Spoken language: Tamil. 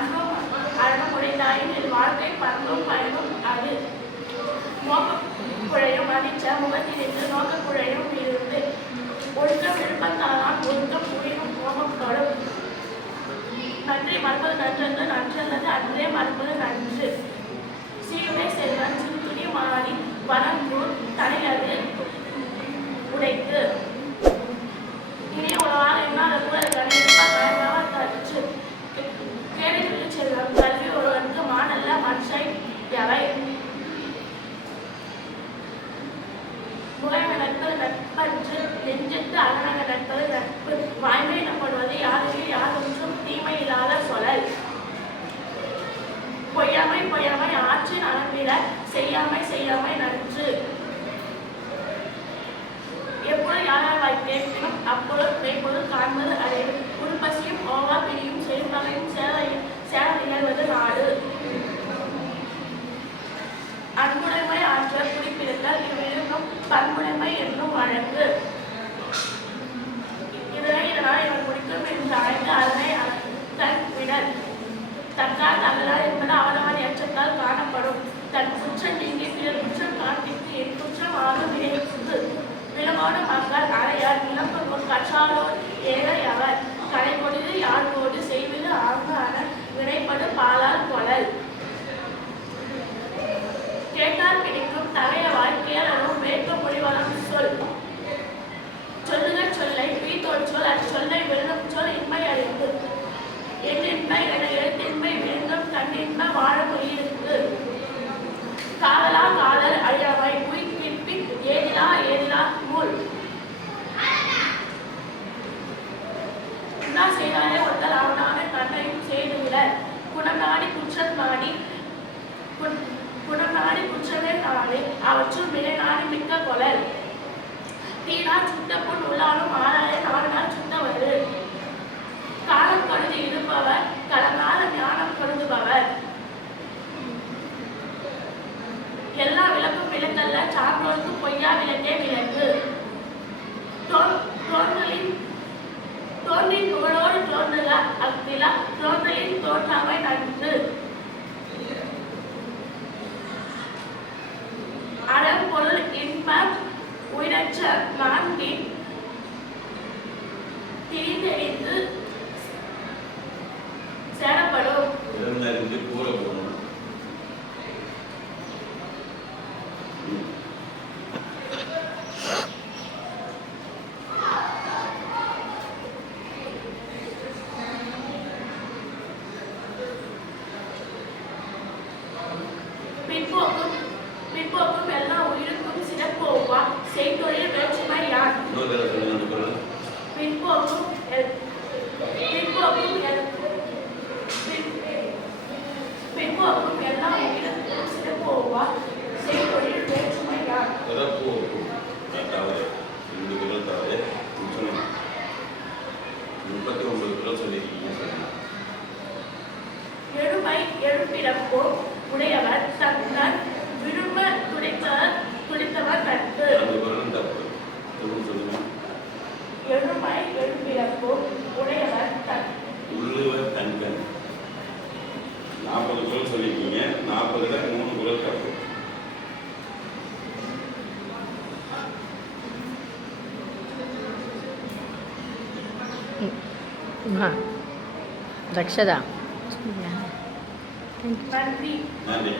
அன்பும் அறனும் உடைந்தாயின் என் வாழ்க்கை பண்பும் பயனும் அது. நோக்கக்குழையும் அதிர்ச்ச முகத்திலிருந்து நோக்கக்குழையும் இருந்து ஒழுக்கம் விருப்பத்தானால் ஒழுக்கம் உயிரும் கோபப்படும். நன்றி மறுப்பது நன்றன்று நன்றல்லது அன்றே மறுப்பது நன்று. சீருடை செல்வன் சிறுதுணி மாறி வனங்கூர் தலையது உடைத்து. இனிய உலகாக என்னால் கூட கணிப்பாக கற்று கேடுகளுக்கு செல்வம் கல்வி ஒருவருக்கு மானல்ல மனுஷை எவை. முகைமை நட்பது நட்பன்று நெஞ்சுக்கு அரணக நட்பது நட்பு. வாய்மை எனப்படுவது யாரையும் யாரொன்றும் தீமை இல்லாத சொலல். பொய்யாமை பொய்யாமை ஆற்றின் அளவிட செய்யாமை செய்யாமை நன்று. எப்பொழுது யாரால் வாய் கேட்கணும் அப்பொழுது மெய்ப்பொருள் காண்பது அறிவு. உள்பசியும் ஓவா பிரியும் செய்வகையும் சேர நிகழ்வது நாடு. அன்புடைமை ஆற்ற குறிப்பிடுங்கள் இவ்விருந்தும் பண்புடைமை என்னும் வழக்கு. இதனால் இவன் முடிக்கும் என்று அழைத்து அதனை தன் விடல். தற்கால் தகலால் என்பது அவனவன் எச்சத்தால் காணப்படும். தன் குற்றம் நீங்கி பிறர் குற்றம் காண்பித்து என் குற்றம் ஆகும் விளைவித்து. விலமோடு மக்கள் அறையார் இளம்பொருள் கற்றாலோர் ஏழையவர் கடை கொடுது யாழ்கோடு செய்வது ஆகான வினைப்படு பாலால் கொளல். கேட்டால் பிடிக்கும் தகையவாய் கேளவும் வேட்க முடிவலம் சொல். சொல்லுக சொல்லை வீத்தோல் சொல் அச்சொல்லை வெல்லும் சொல் இன்மை அறிந்து. என்னின்மை என எழுத்தின்மை விழுந்தும் தன்னின்மை வாழும் உயிருக்கு. காதலா காதல் அழியாமை உயிர்ப்பிப்பி ஏதிலா ஏதிலா நூல். உண்ணா செய்தாலே ஒருத்தல் அவனான தன்னையும் செய்துவிட. குணம் நாடி குற்றம் நாடி குணம் நாடி குற்றமே நாடி அவற்றுள் மிகை நாடி மிக்க கொலல். தீனால் சுத்த பொன் உள்ளாலும் ஆனாலே நாடினால் சுத்தவரு. காலம் கருதி இருப்பவர் கலங்காத ஞானம் கருதுபவர். எல்லா விளக்கும் விளக்கல்ல சான்றோருக்கு பொய்யா விளக்கே விளக்கு. தோன்றின் புகழோடு தோன்றுக அத்திலா தோன்றலின் தோற்றாமை நன்று. அறம்பொருள் இன்பம் உயிரற்ற நான்கின் திரிந்தெறிந்து சேரப்படும். பிற்போக்கும் எல்லா உயிருக்கும் சிறப்போவா செய்தொழில் வேற்றுமை யான். பிற்போக்கும் எல்லா உயிருக்கும் சிறப்போவா செய்தொழில் வேற்றுமை யான். எழுமை எழுப்பிடப்போ உடையவர் தன் விரும்ப துடித்தவர் நட்பு. எழுமை எழுப்பிடப்போ உடையவர் தன் உள்ளுவர் தன்கண். 40 குரல் சொல்லிருக்கீங்க. 40ல 3 குரல் தப்பு. ரக்ஷதா நன்றி. நன்றி.